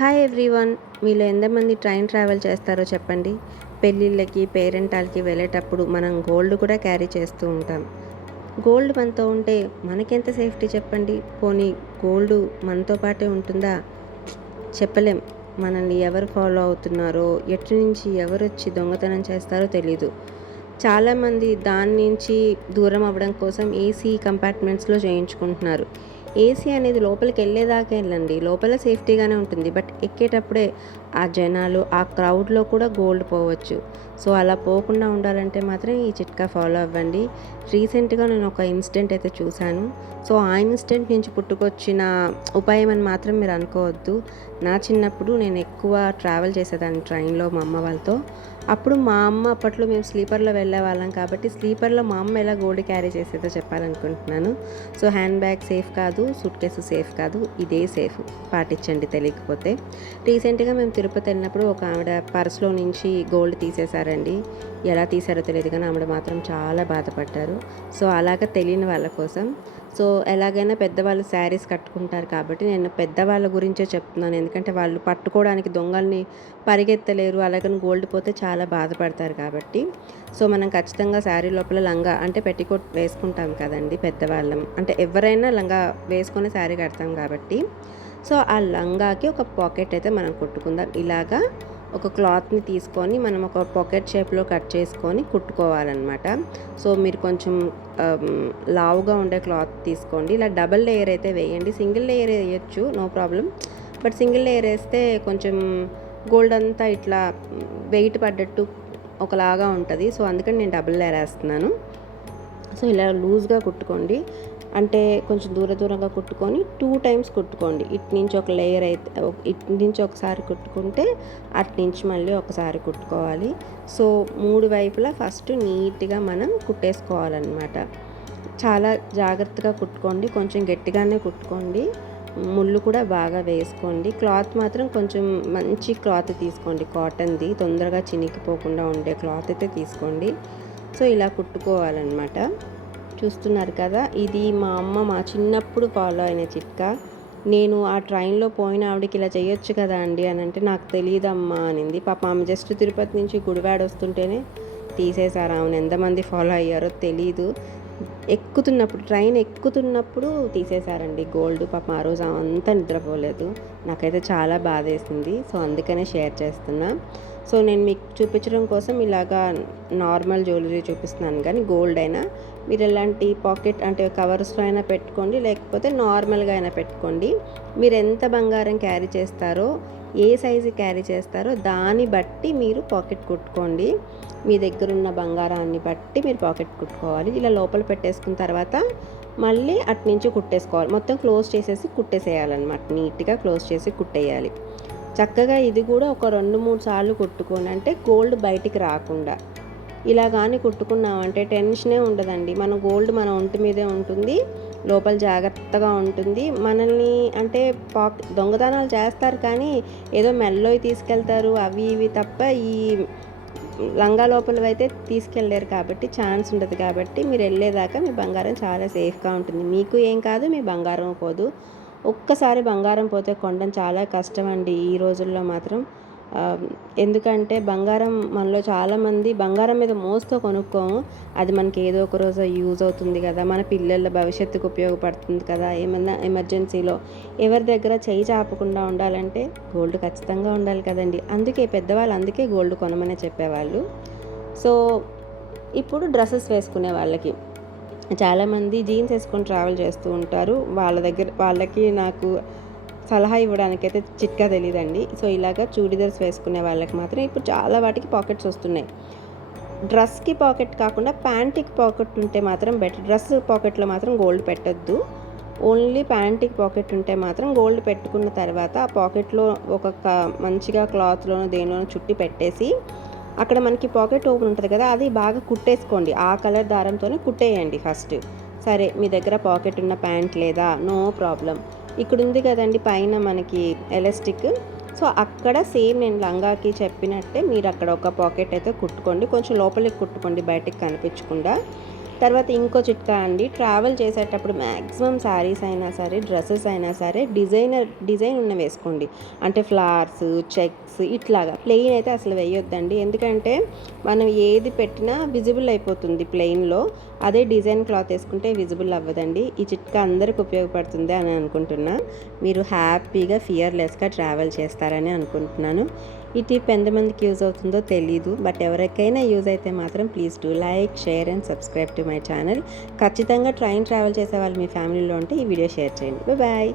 Hi everyone. మీలో ఎంతమంది train travel చేస్తారో చెప్పండి. పెళ్ళిళ్ళకి పేరెంటాలకి వెళ్ళేటప్పుడు మనం గోల్డ్ కూడా క్యారీ చేస్తూ ఉంటాం. గోల్డ్ మనతో ఉంటే మనకెంత సేఫ్టీ చెప్పండి. పోనీ గోల్డ్ మనతో పాటే ఉంటుందా? చెప్పలేం. మనల్ని ఎవరు ఫాలో అవుతున్నారో ఎటు నుంచి ఎవరు వచ్చి దొంగతనం చేస్తారో తెలీదు. చాలామంది దాని నుంచి దూరం అవ్వడం కోసం ఏసీ కంపార్ట్మెంట్స్లో చేయించుకుంటున్నారు. ఏసీ అనేది లోపలికి వెళ్ళేదాకా వెళ్ళండి. లోపల సేఫ్టీగానే ఉంటుంది. బట్ ఎక్కేటప్పుడే ఆ జనాలు ఆ క్రౌడ్లో కూడా గోల్డ్ పోవచ్చు. సో అలా పోకుండా ఉండాలంటే మాత్రం ఈ చిట్కా ఫాలో అవ్వండి. రీసెంట్గా నేను ఒక ఇన్సిడెంట్ అయితే చూశాను. సో ఆ ఇన్సిడెంట్ నుంచి పుట్టుకొచ్చిన ఉపాయం అని మాత్రం మీరు అనుకోవద్దు. నా చిన్నప్పుడు నేను ఎక్కువ ట్రావెల్ చేసేదాన్ని ట్రైన్లో మా అమ్మ వాళ్ళతో. అప్పుడు మా అమ్మ అప్పట్లో మేము స్లీపర్లో వెళ్ళే వాళ్ళం కాబట్టి స్లీపర్లో మా అమ్మ ఎలా గోల్డ్ క్యారీ చేసేదో చెప్పాలనుకుంటున్నాను. సో హ్యాండ్ బ్యాగ్ సేఫ్ కాదు సూట్ కేసు సేఫ్ కాదు ఇదే సేఫ్ పాటించండి తెలియకపోతే. రీసెంట్గా మేము తిరుపతి వెళ్ళినప్పుడు ఒక ఆవిడ పర్స్లో నుంచి గోల్డ్ తీసేశారండి. ఎలా తీసారో తెలియదు కానీ ఆవిడ మాత్రం చాలా బాధపడ్డారు. సో అలాగ తెలియని వాళ్ళ కోసం సో ఎలాగైనా పెద్దవాళ్ళు శారీస్ కట్టుకుంటారు కాబట్టి నేను పెద్దవాళ్ళ గురించే చెప్తున్నాను. ఎందుకంటే వాళ్ళు పట్టుకోవడానికి దొంగల్ని పరిగెత్తలేరు అలాగని గోల్డ్ పోతే చాలా బాధపడతారు కాబట్టి. సో మనం ఖచ్చితంగా శారీ లోపల లంగా అంటే పెట్టికోట్ వేసుకుంటాం కదండి పెద్దవాళ్ళం. అంటే ఎవరైనా లంగా వేసుకొని శారీ కడతాం కాబట్టి. సో ఆ లంగాకి ఒక పాకెట్ అయితే మనం కుట్టుకుందాం. ఇలాగా ఒక క్లాత్ని తీసుకొని మనం ఒక పాకెట్ షేప్లో కట్ చేసుకొని కుట్టుకోవాలన్నమాట. సో మీరు కొంచెం లావుగా ఉండే క్లాత్ తీసుకోండి. ఇలా డబల్ లేయర్ అయితే వేయండి. సింగిల్ లేయర్ వేయచ్చు no problem. But single layer వేస్తే కొంచెం గోల్డ్ అంతా ఇట్లా వెయిట్ పడ్డట్టు ఒకలాగా ఉంటుంది. సో అందుకని నేను డబుల్ లేయర్ వేస్తున్నాను. సో ఇలా లూజ్గా కుట్టుకోండి. అంటే కొంచెం దూర దూరంగా కుట్టుకొని టూ టైమ్స్ కుట్టుకోండి. ఇటు నుంచి ఒక లేయర్ అయితే ఇటు నుంచి ఒకసారి కుట్టుకుంటే అటు నుంచి మళ్ళీ ఒకసారి కుట్టుకోవాలి. సో మూడు వైపులా ఫస్ట్ నీట్గా మనం కుట్టేసుకోవాలన్నమాట. చాలా జాగ్రత్తగా కుట్టుకోండి. కొంచెం గట్టిగానే కుట్టుకోండి. ముళ్ళు కూడా బాగా వేసుకోండి. క్లాత్ మాత్రం కొంచెం మంచి క్లాత్ తీసుకోండి. కాటన్ది తొందరగా చినికిపోకుండా ఉండే క్లాత్ అయితే తీసుకోండి. సో ఇలా కుట్టుకోవాలన్నమాట. చూస్తున్నారు కదా ఇది మా అమ్మ మా చిన్నప్పుడు ఫాలో అయిన చిట్కా. నేను ఆ ట్రైన్లో పోయిన ఆవిడకి ఇలా చేయొచ్చు కదా అండి అని అంటే నాకు తెలియదమ్మా అనింది. పాప ఆమె జస్ట్ తిరుపతి నుంచి గుడివాడ వస్తుంటేనే తీసేశారు ఆమెను. ఎంతమంది ఫాలో అయ్యారో తెలీదు. ఎక్కుతున్నప్పుడు ట్రైన్ ఎక్కుతున్నప్పుడు తీసేశారండి గోల్డ్ పాప ఆ రోజు అంతా నిద్రపోలేదు. నాకైతే చాలా బాధ వేసింది. సో అందుకనే షేర్ చేస్తున్నా. సో నేను మీకు చూపించడం కోసం ఇలాగా నార్మల్ జ్యువెలరీ చూపిస్తున్నాను. కానీ గోల్డ్ అయినా మీరు ఎలాంటి పాకెట్ అంటే కవర్స్లో అయినా పెట్టుకోండి లేకపోతే నార్మల్గా అయినా పెట్టుకోండి. మీరు ఎంత బంగారం క్యారీ చేస్తారో ఏ సైజు క్యారీ చేస్తారో దాన్ని బట్టి మీరు పాకెట్ కుట్టుకోండి. మీ దగ్గర ఉన్న బంగారాన్ని బట్టి మీరు పాకెట్ కుట్టుకోవాలి. ఇలా లోపల పెట్టేసుకున్న తర్వాత మళ్ళీ అట్నుంచి కుట్టేసుకోవాలి. మొత్తం క్లోజ్ చేసేసి కుట్టేసేయాలన్నమాట. నీట్గా క్లోజ్ చేసి కుట్టేయాలి. చక్కగా ఇది కూడా ఒక రెండు మూడు సార్లు కుట్టుకోండి. అంటే గోల్డ్ బయటికి రాకుండా. ఇలా కానీ కుట్టుకున్నామంటే టెన్షనే ఉండదండి. మన గోల్డ్ మన ఒంటి మీదే ఉంటుంది. లోపల జాగ్రత్తగా ఉంటుంది. మనల్ని అంటే పాక్ దొంగతనాలు చేస్తారు కానీ ఏదో మెల్లో తీసుకెళ్తారు. అవి ఇవి తప్ప ఈ లంగా లోపల అయితే తీసుకెళ్ళలేరు కాబట్టి ఛాన్స్ ఉండదు కాబట్టి మీరు వెళ్ళేదాకా మీ బంగారం చాలా సేఫ్గా ఉంటుంది. మీకు ఏం కాదు మీ బంగారం పోదు. ఒక్కసారి బంగారం పోతే కొనడం చాలా కష్టం అండి ఈ రోజుల్లో మాత్రం. ఎందుకంటే బంగారం మనలో చాలామంది బంగారం మీద మోస్తో కొనుక్కోము. అది మనకి ఏదో ఒక రోజు యూజ్ అవుతుంది కదా. మన పిల్లల భవిష్యత్తుకు ఉపయోగపడుతుంది కదా. ఏమన్నా ఎమర్జెన్సీలో ఎవరి దగ్గర చేయి చాపకుండా ఉండాలంటే గోల్డ్ ఖచ్చితంగా ఉండాలి కదండి. అందుకే పెద్దవాళ్ళు అందుకే గోల్డ్ కొనమని చెప్పేవాళ్ళు. సో ఇప్పుడు డ్రెస్సెస్ వేసుకునే వాళ్ళకి. చాలామంది జీన్స్ వేసుకొని ట్రావెల్ చేస్తూ ఉంటారు. వాళ్ళ దగ్గర వాళ్ళకి నాకు సలహా ఇవ్వడానికి అయితే చిట్కా తెలియదండి సో ఇలాగ చూడీదర్స్ వేసుకునే వాళ్ళకి మాత్రం ఇప్పుడు చాలా వాటికి పాకెట్స్ వస్తున్నాయి. డ్రెస్కి పాకెట్ కాకుండా ప్యాంటీకి పాకెట్ ఉంటే మాత్రం బెటర్. డ్రెస్ పాకెట్లో మాత్రం గోల్డ్ పెట్టద్దు. ఓన్లీ ప్యాంటీకి పాకెట్ ఉంటే మాత్రం గోల్డ్ పెట్టుకున్న తర్వాత ఆ పాకెట్లో ఒక మంచిగా క్లాత్లోనో దేనిలోనో చుట్టి పెట్టేసి అక్కడ మనకి పాకెట్ ఓపెన్ ఉంటుంది కదా అది బాగా కుట్టేసుకోండి. ఆ కలర్ దారంతోనే కుట్టేయండి ఫస్ట్. సరే మీ దగ్గర పాకెట్ ఉన్న ప్యాంట్ లేదా? No problem. ఇక్కడ ఉంది కదండి పైన మనకి ఎలాస్టిక్. సో అక్కడ సేమ్ నేను లంగాకి చెప్పినట్టే మీరు అక్కడ ఒక పాకెట్ అయితే కుట్టుకోండి. కొంచెం లోపలికి కుట్టుకోండి బయటికి కనిపించకుండా. తర్వాత ఇంకో చిట్కా అండి ట్రావెల్ చేసేటప్పుడు మ్యాక్సిమం శారీస్ అయినా సరే డ్రెస్సెస్ అయినా సరే డిజైనర్ డిజైన్ ఉన్న వేసుకోండి. అంటే ఫ్లవర్స్ చెక్స్ ఇట్లాగా. ప్లెయిన్ అయితే అసలు వేయొద్దండి. ఎందుకంటే మనం ఏది పెట్టినా విజిబుల్ అయిపోతుంది ప్లెయిన్లో అదే డిజైన్ క్లాత్ వేసుకుంటే విజిబుల్ అవ్వదండి. ఈ చిట్కా అందరికి ఉపయోగపడుతుంది అని అనుకుంటున్నా. మీరు హ్యాపీగా ఫియర్లెస్గా ట్రావెల్ చేస్తారని అనుకుంటున్నాను. ఈ టిప్ ఎంతమందికి యూజ్ అవుతుందో తెలీదు బట్ ఎవరికైనా యూజ్ అయితే మాత్రం please do like share and subscribe to my channel ఖచ్చితంగా ట్రైన్ ట్రావెల్ చేసే వాళ్ళు మీ ఫ్యామిలీలో ఉంటే ఈ వీడియో షేర్ చేయండి. బాయ్